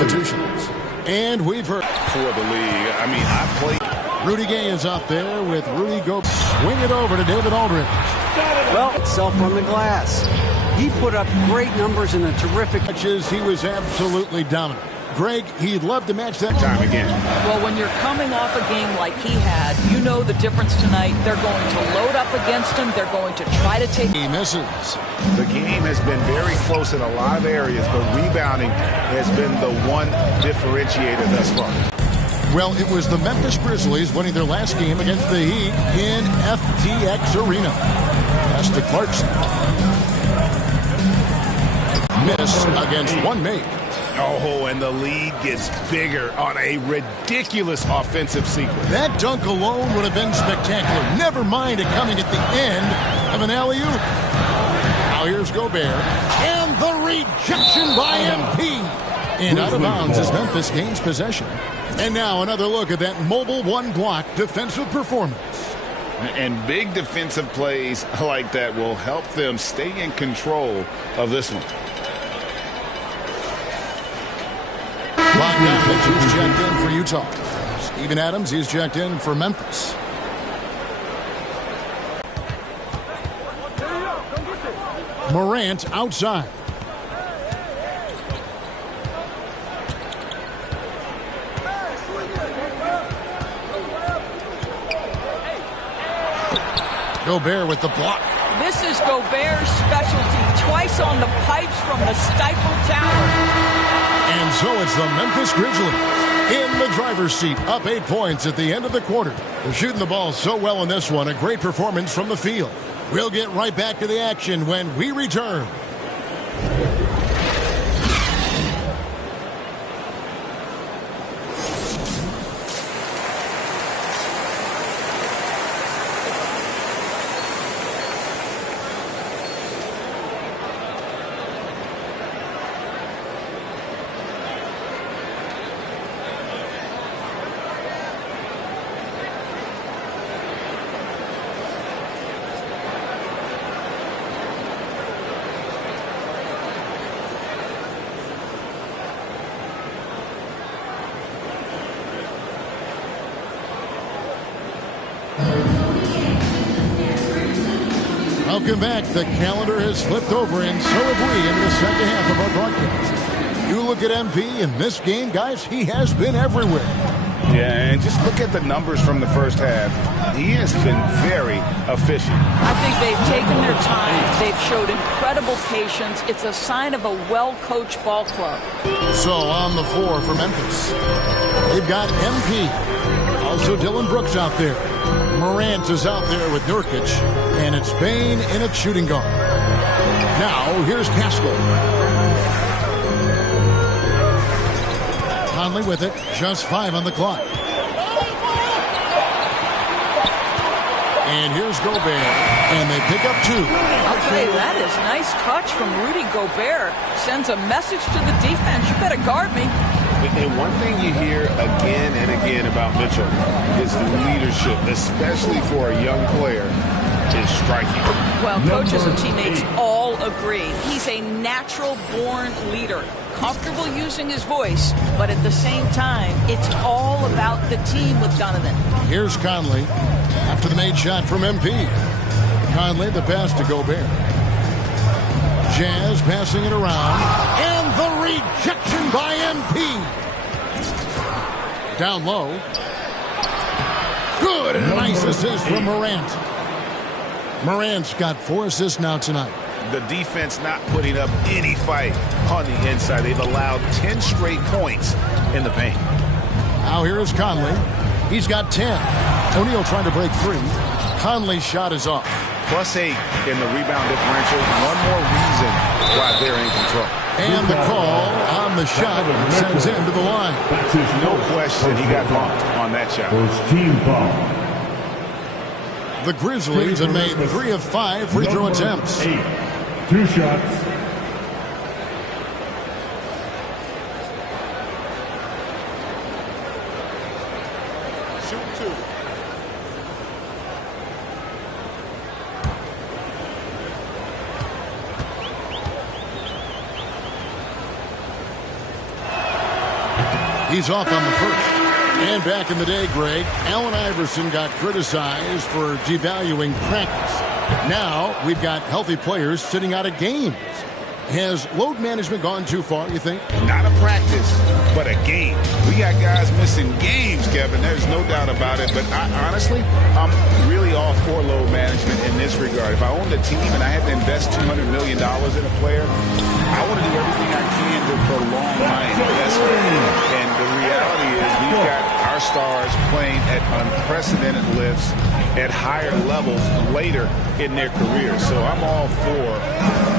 institutions. And we've heard for the league. I mean, I played. Rudy Gay is out there with Rudy Gobert. Swing it over to David Aldridge. Well, itself on the glass. He put up great numbers in a terrific matches. He was absolutely dominant. Greg, he'd love to match that time again. Well, when you're coming off a game like he had, you know the difference tonight. They're going to load up against him. They're going to try to take. He misses. The game has been very close in a lot of areas, but rebounding has been the one differentiator thus far. Well, it was the Memphis Grizzlies winning their last game against the Heat in FTX Arena. That's to Clarkson. Miss against one make. Oh, and the lead gets bigger on a ridiculous offensive sequence. That dunk alone would have been spectacular. Never mind it coming at the end of an alley-oop. Now here's Gobert. And the rejection by MP. And out of bounds as Memphis gains possession. And now another look at that mobile one-block defensive performance. And big defensive plays like that will help them stay in control of this one. Lockdown pitchers checked in for Utah. Steven Adams, he's checked in for Memphis. Morant outside. Gobert with the block. This is Gobert's specialty. Twice on the pipes from the Stifle Tower. And so it's the Memphis Grizzlies in the driver's seat, up 8 points at the end of the quarter. They're shooting the ball so well in this one. A great performance from the field. We'll get right back to the action when we return. Welcome back. The calendar has flipped over, and so have we into the second half of our broadcast. You look at MP in this game, guys, he has been everywhere. Yeah, and just look at the numbers from the first half. He has been very efficient. I think they've taken their time. They've showed incredible patience. It's a sign of a well-coached ball club. So on the floor for Memphis, they've got MP. Also Dylan Brooks out there. Morant is out there with Nurkic, and it's Bane in at shooting guard. Now, here's Pascal. Conley with it, just 5 on the clock. And here's Gobert, and they pick up 2. I'll tell you, that is nice touch from Rudy Gobert. Sends a message to the defense, you better guard me. And one thing you hear again and again about Mitchell is leadership, especially for a young player, is striking. Well, coaches and teammates all agree. He's a natural-born leader, comfortable using his voice, but at the same time, it's all about the team with Donovan. Here's Conley after the made shot from MP. Conley, the pass to Gobert. Jazz passing it around, and the rejection by MP. Down low. Good, and a nice assist from Morant. Morant's got 4 assists now tonight. The defense not putting up any fight on the inside. They've allowed 10 straight points in the paint. Now here is Conley. He's got 10. O'Neal trying to break free. Conley's shot is off. +8 in the rebound differential. One more reason why they're in control. And the call on the shot sends him to the line. No question he got bumped on that shot. Team foul. The Grizzlies have made 3 of 5 free throw attempts. 8. 2 shots. Shoot 2. He's off on the first. And back in the day, Greg, Allen Iverson got criticized for devaluing practice. Now we've got healthy players sitting out of games. Has load management gone too far, you think? Not a practice, but a game. We got guys missing games, Kevin. There's no doubt about it. But honestly, I'm really all for load management in this regard. If I owned a team and I had to invest $200 million in a player, I want to do everything I can to prolong my investment. And the reality is we've got our stars playing at unprecedented lifts at higher levels later in their careers. So I'm all for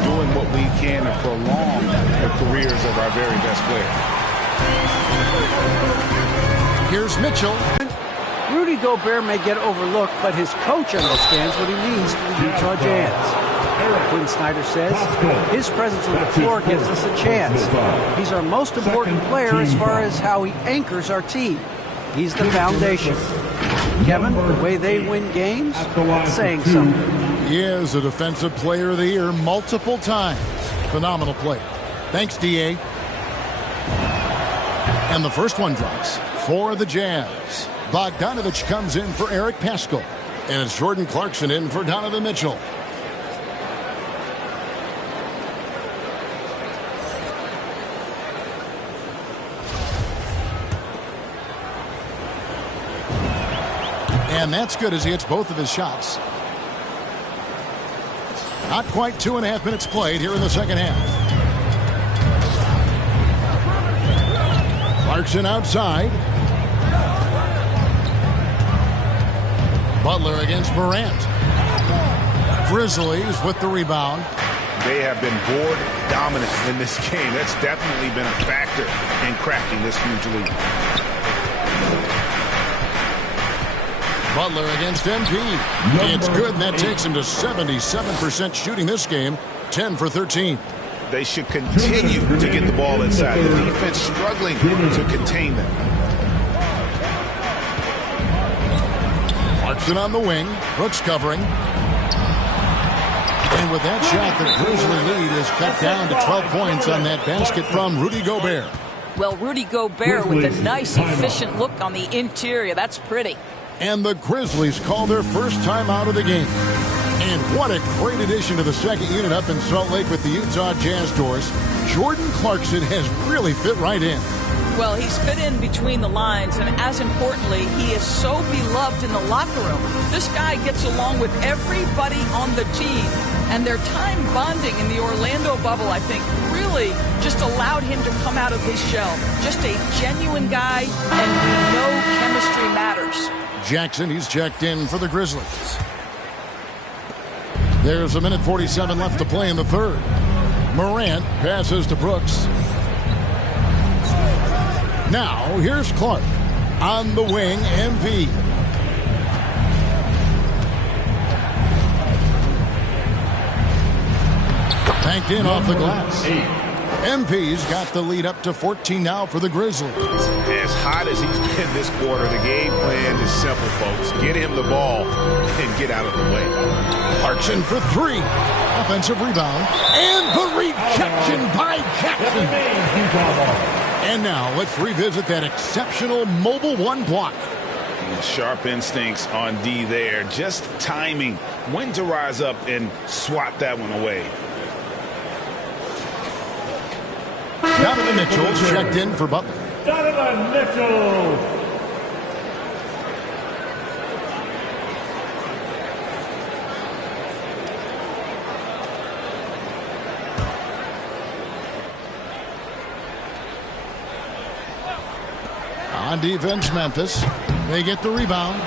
doing what we can to prolong the careers of our very best players. Here's Mitchell. Rudy Gobert may get overlooked, but his coach understands what he means to the Utah Jazz. Quinn Snyder says his presence on the floor gives us a chance. He's our most important player as far as how he anchors our team. He's the foundation. Kevin, the way they win games, that's saying something. He is a Defensive Player of the Year multiple times. Phenomenal player. Thanks, D.A. And the first one drops for the Jazz. Bogdanovich comes in for Eric Paschal. And it's Jordan Clarkson in for Donovan Mitchell. And that's good as he hits both of his shots. Not quite 2.5 minutes played here in the second half. Clarkson outside. Butler against Morant. Grizzlies with the rebound. They have been board dominant in this game. That's definitely been a factor in crafting this huge lead. Butler against MP. It's good, and that takes him to 77% shooting this game, 10 for 13. They should continue to get the ball inside. The defense struggling to contain them. Clarkson on the wing. Brooks covering. And with that shot, the Grizzly lead is cut down to 12 points on that basket from Rudy Gobert. Well, Rudy Gobert with a nice, efficient look on the interior. That's pretty. And the Grizzlies call their first time out of the game. And what a great addition to the second unit up in Salt Lake with the Utah Jazz doors. Jordan Clarkson has really fit right in. Well, he's fit in between the lines, and as importantly, he is so beloved in the locker room. This guy gets along with everybody on the team, and their time bonding in the Orlando bubble, I think, really just allowed him to come out of his shell. Just a genuine guy, and we know chemistry matters. Jackson, he's checked in for the Grizzlies. There's 1:47 left to play in the third. Morant passes to Brooks. Now, here's Clark. On the wing, MP. Banked in off the glass. MP's got the lead up to 14 now for the Grizzlies. As hot as he's been this quarter, the game plan is simple, folks. Get him the ball and get out of the way. Clarkson for three. Offensive rebound. And the rejection by Jackson. And now let's revisit that exceptional mobile one block. Sharp instincts on D there. Just timing when to rise up and swat that one away. Donovan Mitchell checked in for Butler. Donovan Mitchell. On defense, Memphis. They get the rebound.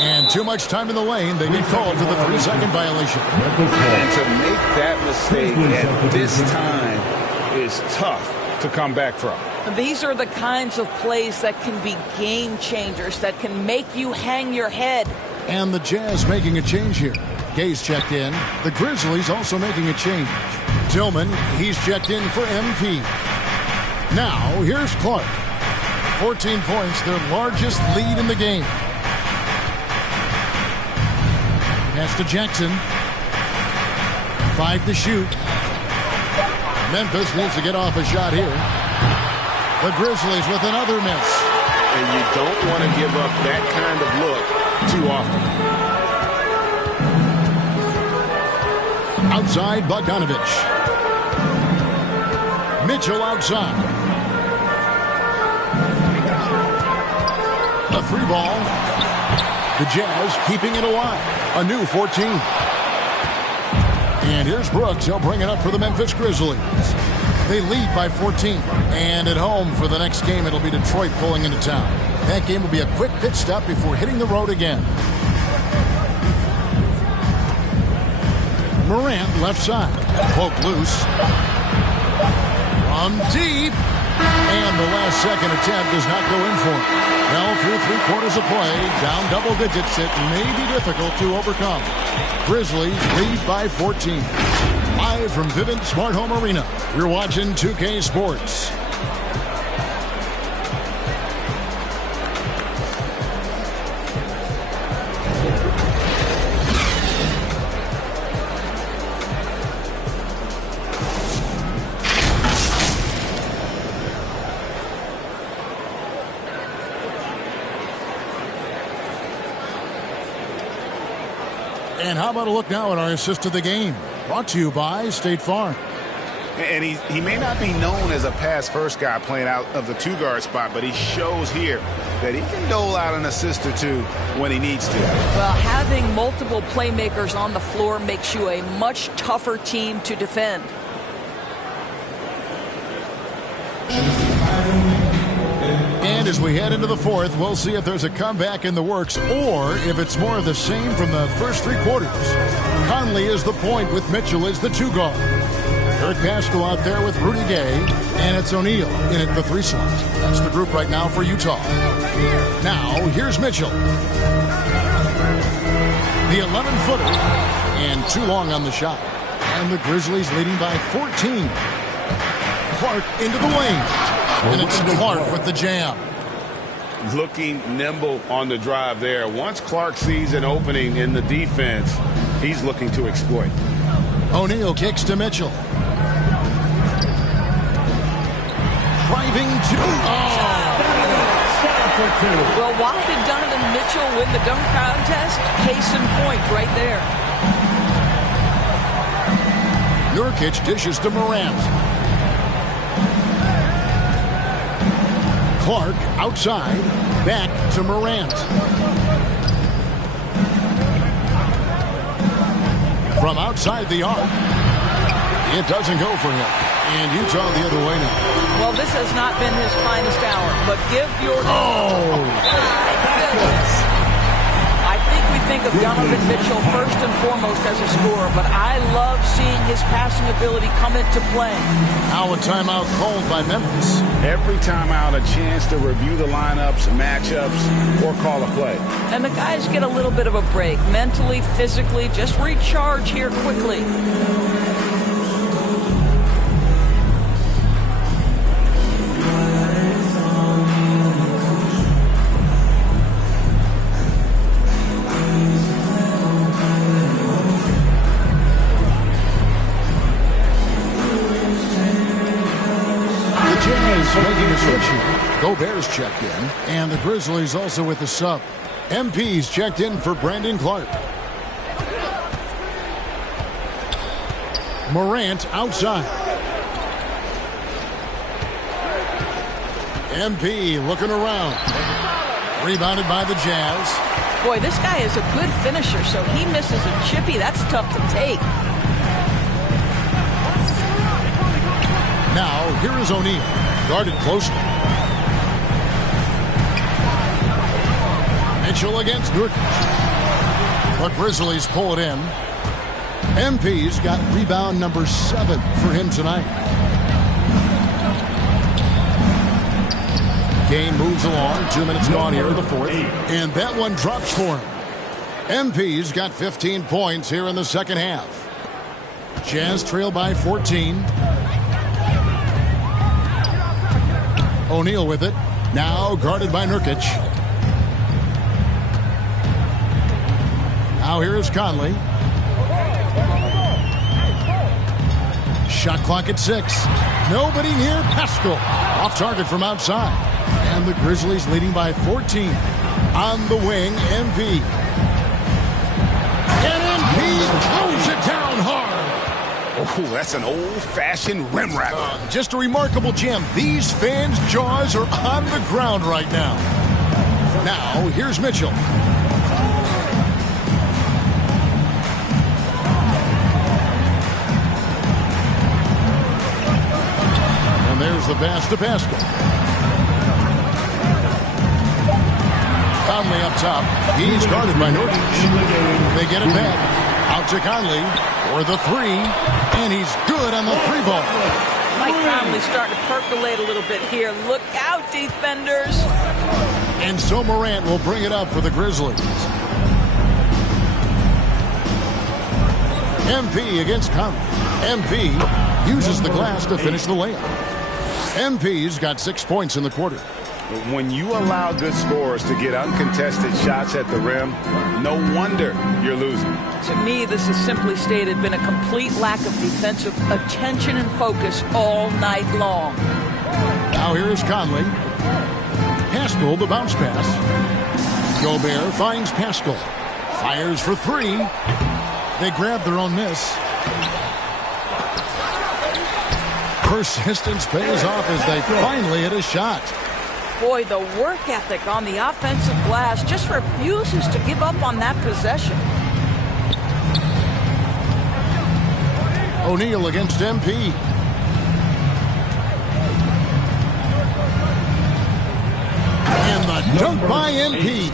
And too much time in the lane. They get called for the 3-second violation. And to make that mistake at this time is tough to come back from. These are the kinds of plays that can be game changers, that can make you hang your head. And the Jazz making a change here. Gay's checked in. The Grizzlies also making a change. Tillman, he's checked in for MP. Now, here's Clark. 14 points, their largest lead in the game. Pass to Jackson. 5 to shoot. Memphis needs to get off a shot here. The Grizzlies with another miss. And you don't want to give up that kind of look too often. Outside, Bogdanovich. Mitchell outside. A free ball. The Jazz keeping it alive. A new 14. And here's Brooks. He'll bring it up for the Memphis Grizzlies. They lead by 14. And at home for the next game, it'll be Detroit pulling into town. That game will be a quick pit stop before hitting the road again. Morant left side. Poked loose. From deep. And the last second attempt does not go in for him. Well, through 3/4 of play, down double digits, it may be difficult to overcome. Grizzlies lead by 14. Live from Vivint Smart Home Arena, we're watching 2K Sports. And how about a look now at our assist of the game? Brought to you by State Farm. And he may not be known as a pass-first guy playing out of the two-guard spot, but he shows here that he can dole out an assist or two when he needs to. Well, having multiple playmakers on the floor makes you a much tougher team to defend. And as we head into the fourth, we'll see if there's a comeback in the works or if it's more of the same from the first 3/4. Conley is the point with Mitchell as the two-guard. Eric Pascal out there with Rudy Gay, and it's O'Neal in at the 3 slot. That's the group right now for Utah. Now, here's Mitchell. The 11-footer, and too long on the shot. And the Grizzlies leading by 14. Clark into the wing. And it's Clark with the jam. Looking nimble on the drive there. Once Clark sees an opening in the defense, he's looking to exploit. O'Neal kicks to Mitchell. Driving to... Well, why did Donovan Mitchell win the dunk contest? Case in point right there. Nurkic dishes to Morant. Clark outside, back to Morant. From outside the arc, it doesn't go for him. And Utah the other way now. Well, this has not been his finest hour, but give your... Oh! Goodness. I think we think of Donovan Mitchell first and foremost as a scorer, but I love seeing his passing ability come into play. Now a timeout called by Memphis. Every timeout, a chance to review the lineups, matchups, or call a play. And the guys get a little bit of a break, mentally, physically, just recharge here quickly. Making a switch here. Gobert's checked in, and the Grizzlies also with the sub. MP's checked in for Brandon Clark. Morant outside. MP looking around. Rebounded by the Jazz. Boy, this guy is a good finisher, so he misses a chippy. That's tough to take. Now, here is O'Neal. Guarded closely. Mitchell against Nurkic. The Grizzlies pull it in. MP's got rebound number 7 for him tonight. Game moves along. 2 minutes gone here in the fourth. And that one drops for him. MP's got 15 points here in the second half. Jazz trail by 14. O'Neal with it. Now guarded by Nurkic. Now here is Conley. Shot clock at 6. Nobody near Pascal. Off target from outside. And the Grizzlies leading by 14. On the wing, MP. And MP throws it down hard. Oh, that's an old-fashioned rim wrap. Just a remarkable jam. These fans' jaws are on the ground right now. Now, here's Mitchell. And there's the pass to Pascal. Conley up top. He's guarded by Nurkic. They get it back. Out to Conley for the 3. And he's good on the 3 ball. Mike Conley's starting to percolate a little bit here. Look out, defenders. And so Morant will bring it up for the Grizzlies. MP against Conley. MP uses the glass to finish the layup. MP's got 6 points in the quarter. When you allow good scorers to get uncontested shots at the rim, no wonder you're losing. To me, this has simply stated been a complete lack of defensive attention and focus all night long. Now here's Conley. Pascal, the bounce pass. Gobert finds Pascal. Fires for 3. They grab their own miss. Persistence pays off as they finally hit a shot. Boy, the work ethic on the offensive glass just refuses to give up on that possession. O'Neal against MP. And the dunk by MP.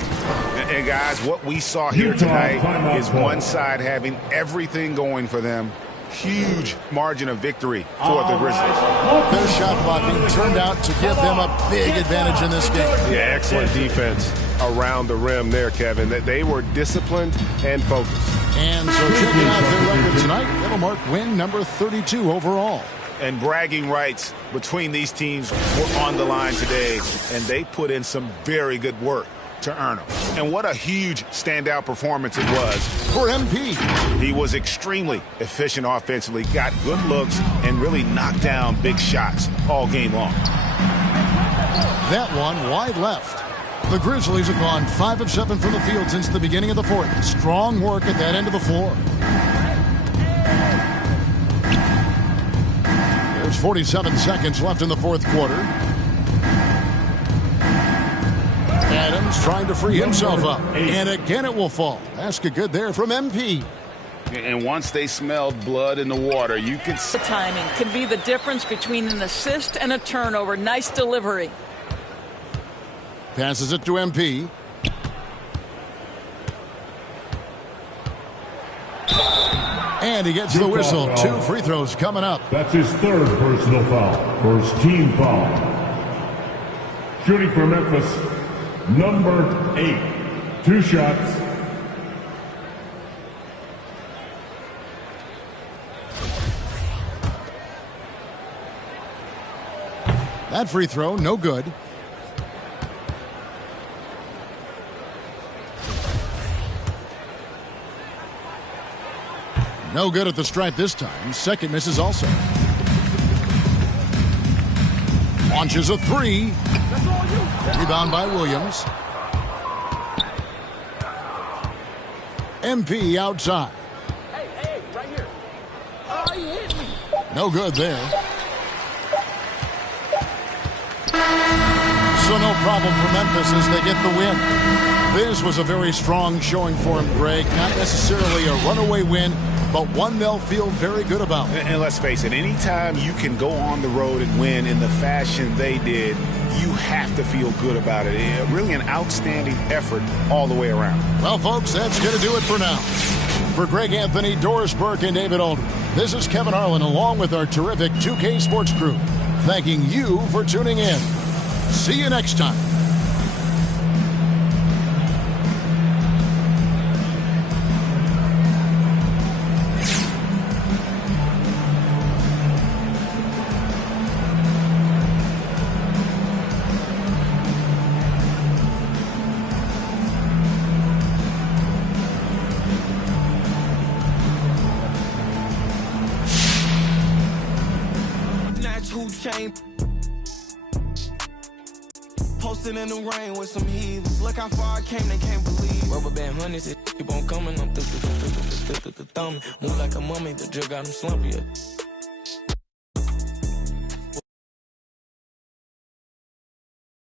And guys, what we saw here tonight is one side having everything going for them. Huge margin of victory for the Grizzlies. Their shot blocking turned out to give them a big advantage in this game. Yeah, excellent defense around the rim there, Kevin. They were disciplined and focused. And so checking out their record tonight, it'll mark win number 32 overall. And bragging rights between these teams were on the line today, and they put in some very good work to earn them. And what a huge standout performance it was for MP. He was extremely efficient offensively, got good looks, and really knocked down big shots all game long. That one wide left. The Grizzlies have gone 5 of 7 from the field since the beginning of the 4th. Strong work at that end of the floor. There's 47 seconds left in the 4th quarter. Adams trying to free himself up. And again it will fall. Basket good there from MP. And once they smelled blood in the water, you could see. The timing can be the difference between an assist and a turnover. Nice delivery. Passes it to MP. And he gets the whistle. 2 free throws coming up. That's his 3rd personal foul. First team foul. Shooting for Memphis, number 8. 2 shots. That free throw, no good. No good at the stripe this time. Second misses also. Launches a 3. Rebound by Williams. MP outside. Hey, right here. Oh, he hit me. No good there. So no problem for Memphis as they get the win. This was a very strong showing for him, Greg. Not necessarily a runaway win, but one they'll feel very good about. And let's face it, anytime you can go on the road and win in the fashion they did, you have to feel good about it. Really an outstanding effort all the way around. Well, folks, that's going to do it for now. For Greg Anthony, Doris Burke, and David Aldridge, this is Kevin Harlan along with our terrific 2K Sports crew, thanking you for tuning in. See you next time. chain. Posted in the rain with some heathens. Look how far I came, they can't believe. Rubber band honeys, it keep on coming. I'm thumbing. Move like a mummy, the drug got him slumpy.